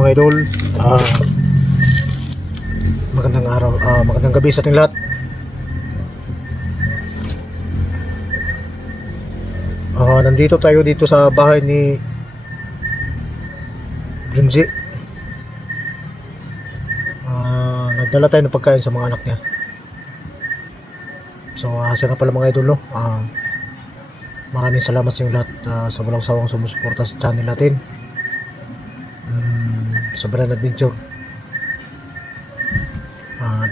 mga idol. Magandang araw, magandang gabi sa ating lahat. Nandito tayo dito sa bahay ni Junji. Nagdala tayo ng pagkain sa mga anak niya. So siya nga pala mga idol, no? Maraming salamat sa inyo lahat sa walang sawang sumusuporta sa channel natin. Sobrang adventure.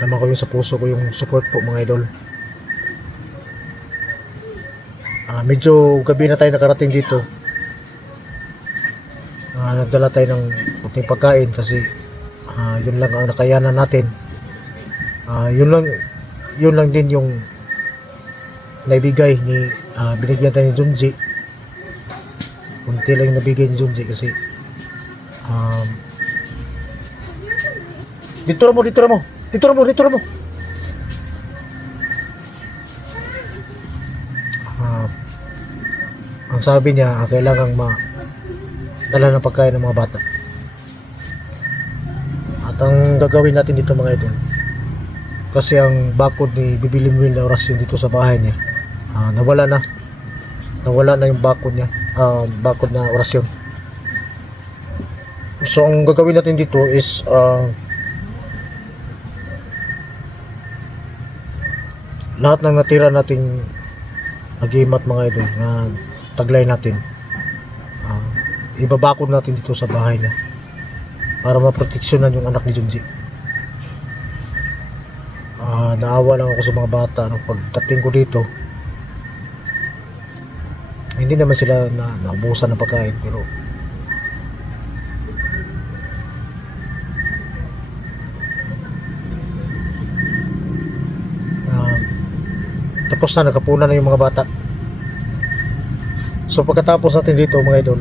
Dama ko yung sa puso ko yung support po mga idol. Medyo gabi na tayo nakarating dito. Nagdala tayo ng puting pagkain kasi yun lang ang nakayanan natin. Yun lang din yung naibigay ni binigyan tayo ni Junji. Kunti lang yung nabigay ni Junji kasi dito mo ang sabi niya kailangang dala ng pagkain ng mga bata. At ang gagawin natin dito mga idol, kasi ang bakod ni Bibilin Will na orasyon dito sa bahay niya nawala na yung bakod niya, bakod na orasyon. So ang gagawin natin dito is lahat ng natira nating agimat mga idol na taglay natin, ibabakod natin dito sa bahay niya para maproteksyonan yung anak ni Junji. Naawa lang ako sa mga bata nung pagdating ko dito. Hindi naman sila naubusan ng pagkain, pero tapos na, nagkapunan na yung mga bata. So pagkatapos natin dito mga idol,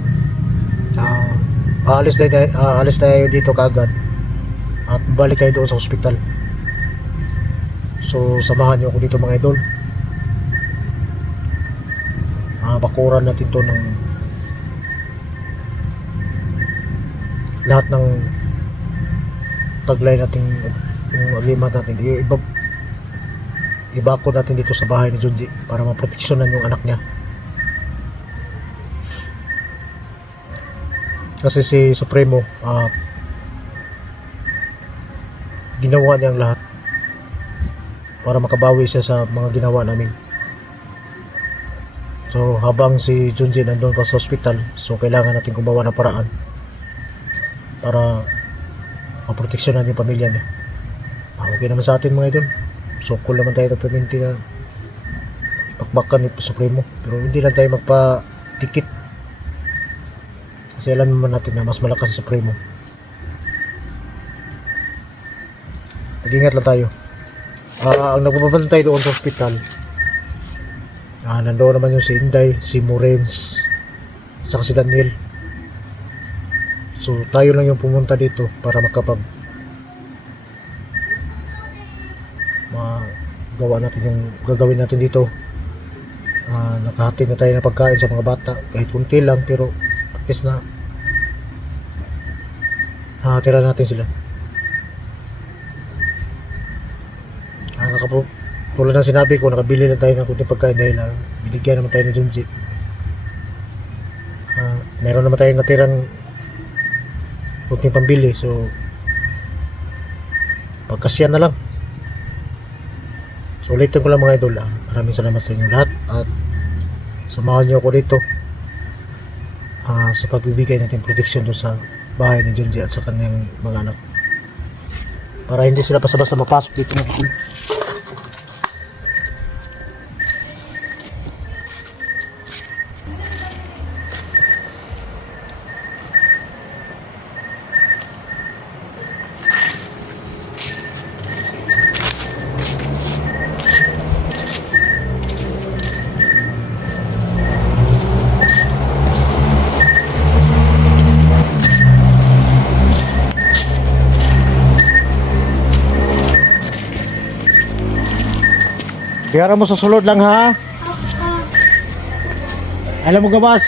aalis tayo dito kaagad at balik tayo doon sa hospital. So samahan niyo ako dito mga idol. Bakuran natin to ng lahat ng taglay natin, yung agimat natin, ibakod natin dito sa bahay ni Junji para maproteksyonan yung anak niya. Kasi si Supremo ginawa niya ang lahat para makabawi siya sa mga ginawa namin. So habang si Junji nandun pa sa hospital, so kailangan natin gumawa ng paraan para maproteksyonan yung pamilya niya. Okay naman sa atin mga idol. So cool naman tayo nagpaminti na ipakbakan ni Supremo, pero hindi lang tayo magpa-tikit kasi alam naman natin na mas malakas si Supremo. Mag-ingat lang tayo. Ang nagbabantay doon sa hospital, nandoon naman yung si Inday, si Morens, saka si Daniel. So tayo lang yung pumunta dito para gawa natin yung gagawin natin dito. Nakahatid na tayo ng pagkain sa mga bata, kahit kunti lang, pero at least na tira natin sila. Tulad ng sinabi ko, nakabili na tayo ng kunti pagkain dahil binigyan naman tayo ni Junji. Meron naman tayong natirang kunting pambili, so pagkasyan na lang. So ulitin ko lang mga idol, maraming salamat sa inyo lahat at samahan niyo ako dito sa pagbibigay natin protection doon sa bahay ni Junji at sa kanyang mga anak, para hindi sila basta-basta mapasok dito mga idol. Kaya mo sa sulod lang ha. Alam mo gabas.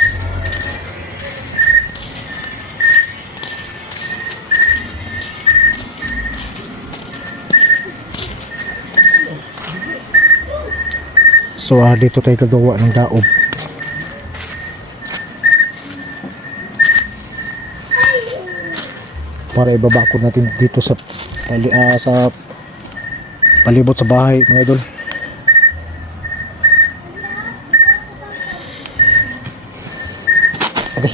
So dito tayo gagawa ng daob. Para ibaba ko natin dito sa sa palibot sa bahay mga idol. Okay.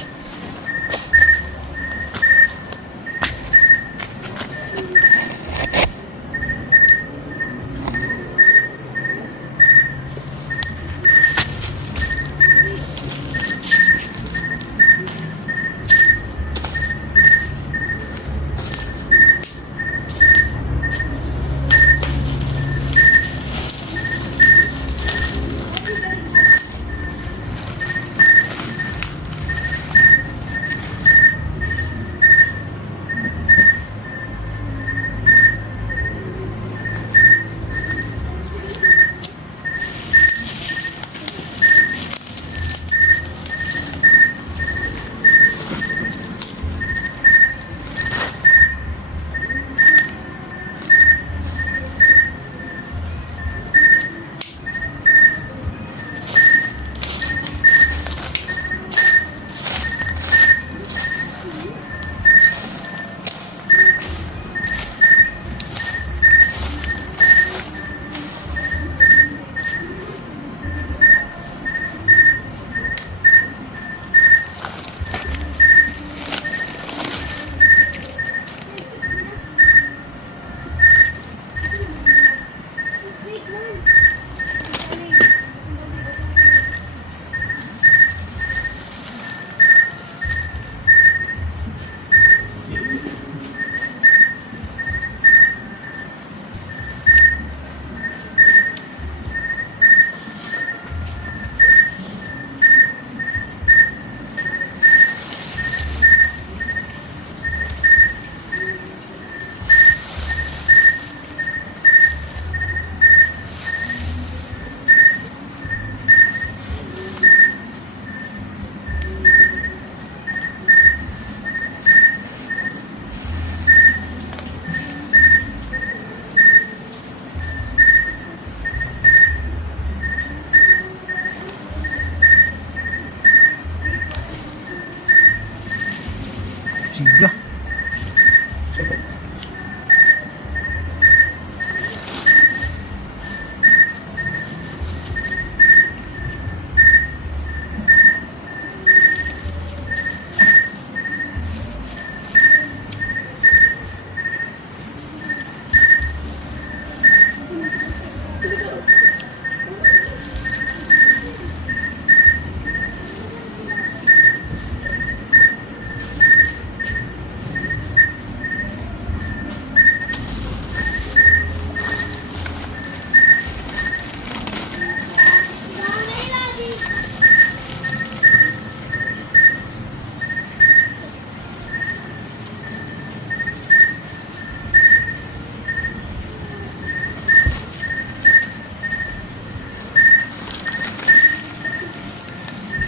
Sigla.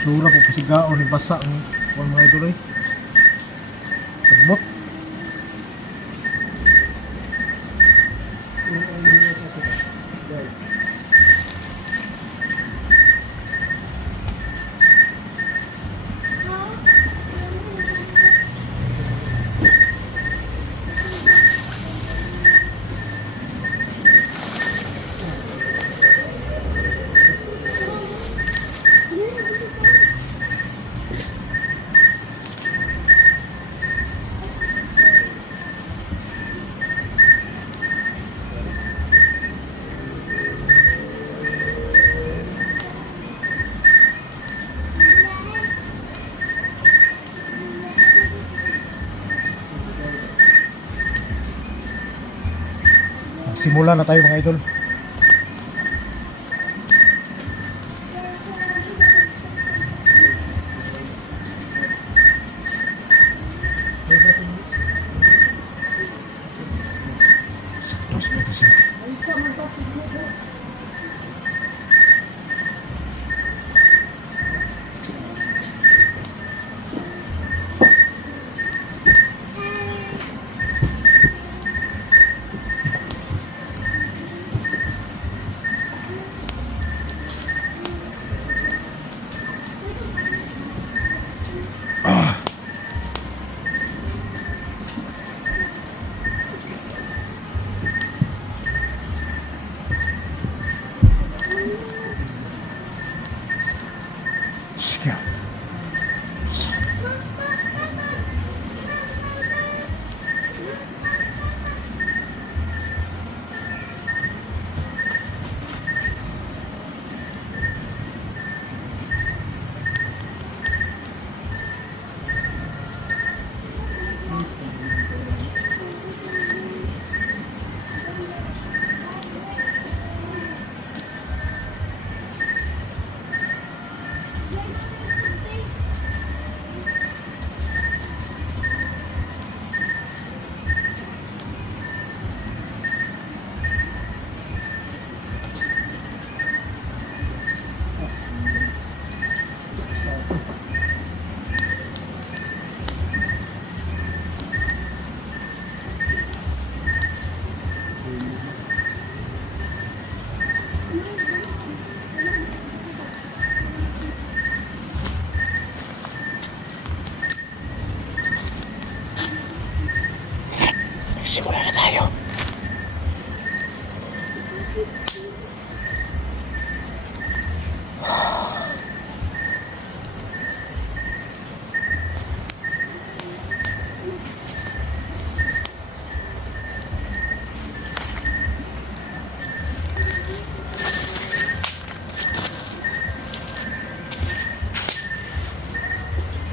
Sura po pasigao ni basa ang mga idol ay. Tagbot. Simula na tayo mga idol.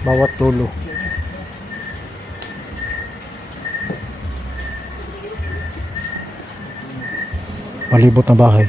bawat dulo. Palibot na bahay.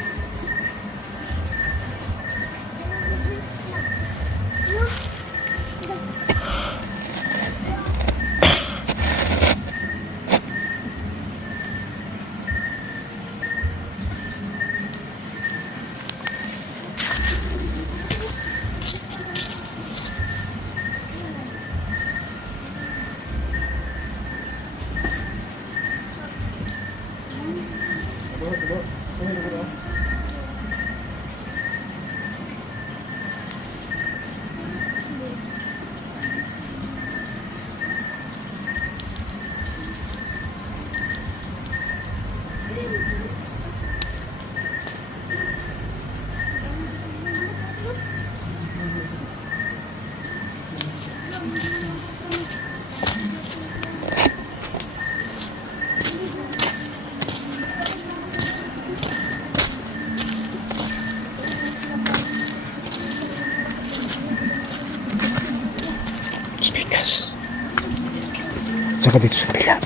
Speakers. Saka dito sa kabila.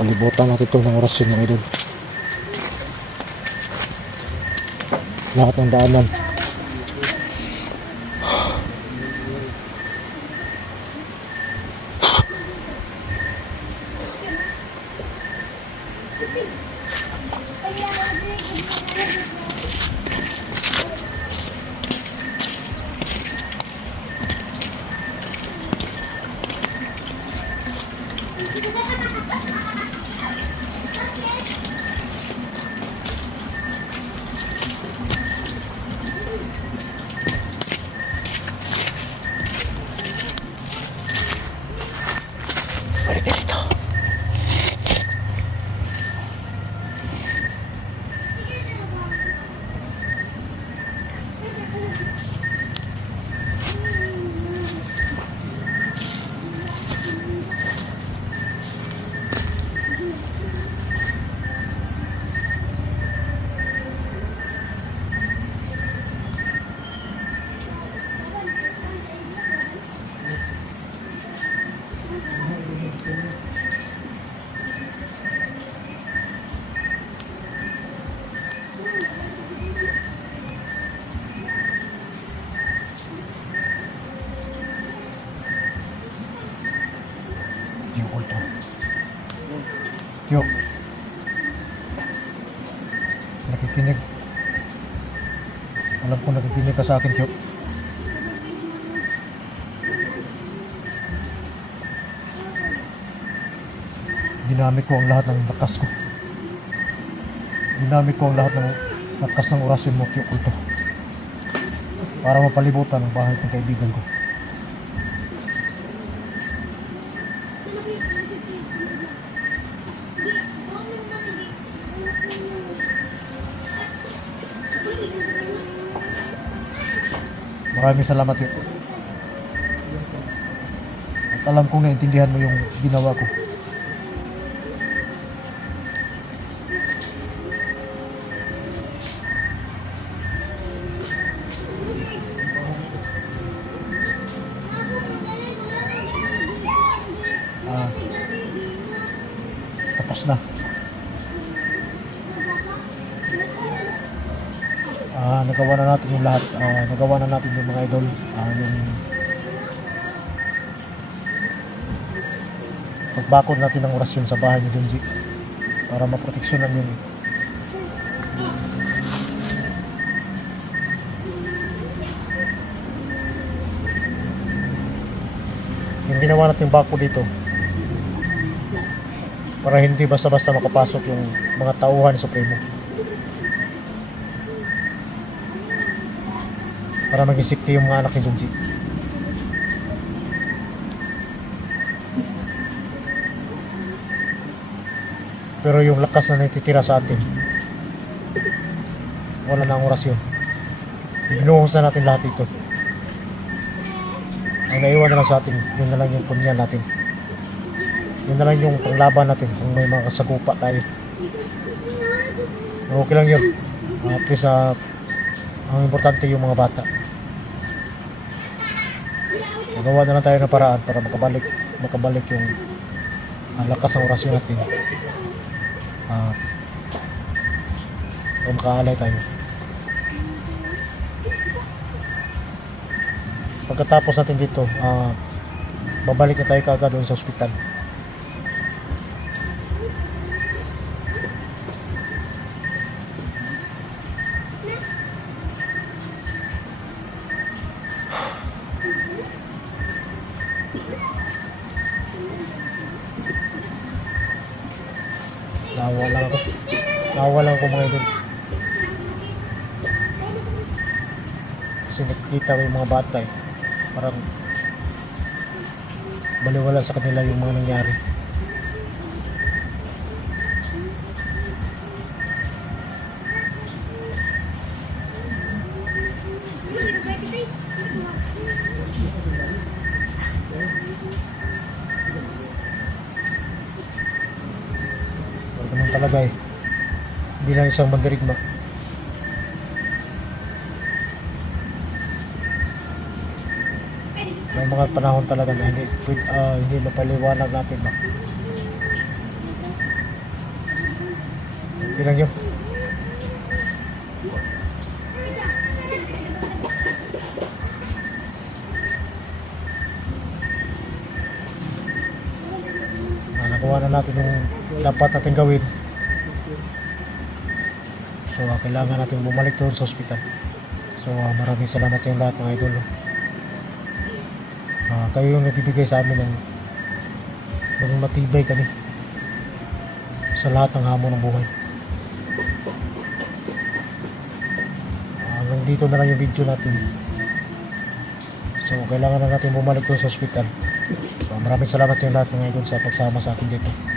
Palibutan natin ito ng orasyon mga idol. Lahat ng daanan. Balik na dito. Yung ulto. Yo. Nakikinig. Alam ko nakikinig ka sa akin, Yo. Ginamit ko ang lahat ng lakas ko. Ginamit ko ang lahat ng lakas ng orasyon mo, Yo, ulto. Para mapalibutan ang bahay ng kaibigan ko. Maraming salamat yun. At alam kong naintindihan mo yung ginawa ko. Tapos na. Nagawa na natin yung lahat. Nagawa na natin yung mga idol. Yung pagbakod natin ng orasyon sa bahay ni Junji para maproteksyonan yung ginawa natin bako dito para hindi basta-basta makapasok yung mga tauhan sa Supremo. Para maging sikti yung mga anak ni Junji. Pero yung lakas na natitira sa atin, wala na ang orasyon. Binuhos na natin lahat ito. Ang naiwan na lang sa atin, yun na lang yung punya natin. Yun na lang yung panglaban natin kung may mga kasagupa tayo. Okay lang yun. At least ang importante yung mga bata. Magawa na lang tayo ng paraan para makabalik yung lakas ng orasyon natin. Kung makaalay tayo. Pagkatapos natin dito, babalik na tayo kaagad doon sa ospital. Naawa lang ako mga idol. Kasi nakikita ko yung mga bata eh. Parang baliwala sa kanila yung mga nangyari. Ganun talaga eh. Bilang isang mandirigma. May mga panahon talaga na hindi mapaliwanag natin ba. Bilang yun. Nakuha na natin yung dapat natin gawin. So kailangan natin bumalik doon sa ospital. So maraming salamat sa inyo lahat mga idol. Kayo yung nagbibigay sa amin ng matibay kami sa lahat ng hamon ng buhay. Hanggang dito na lang yung video natin. So kailangan na natin bumalik doon sa ospital. So maraming salamat sa inyo lahat mga idol sa pagsama sa akin dito.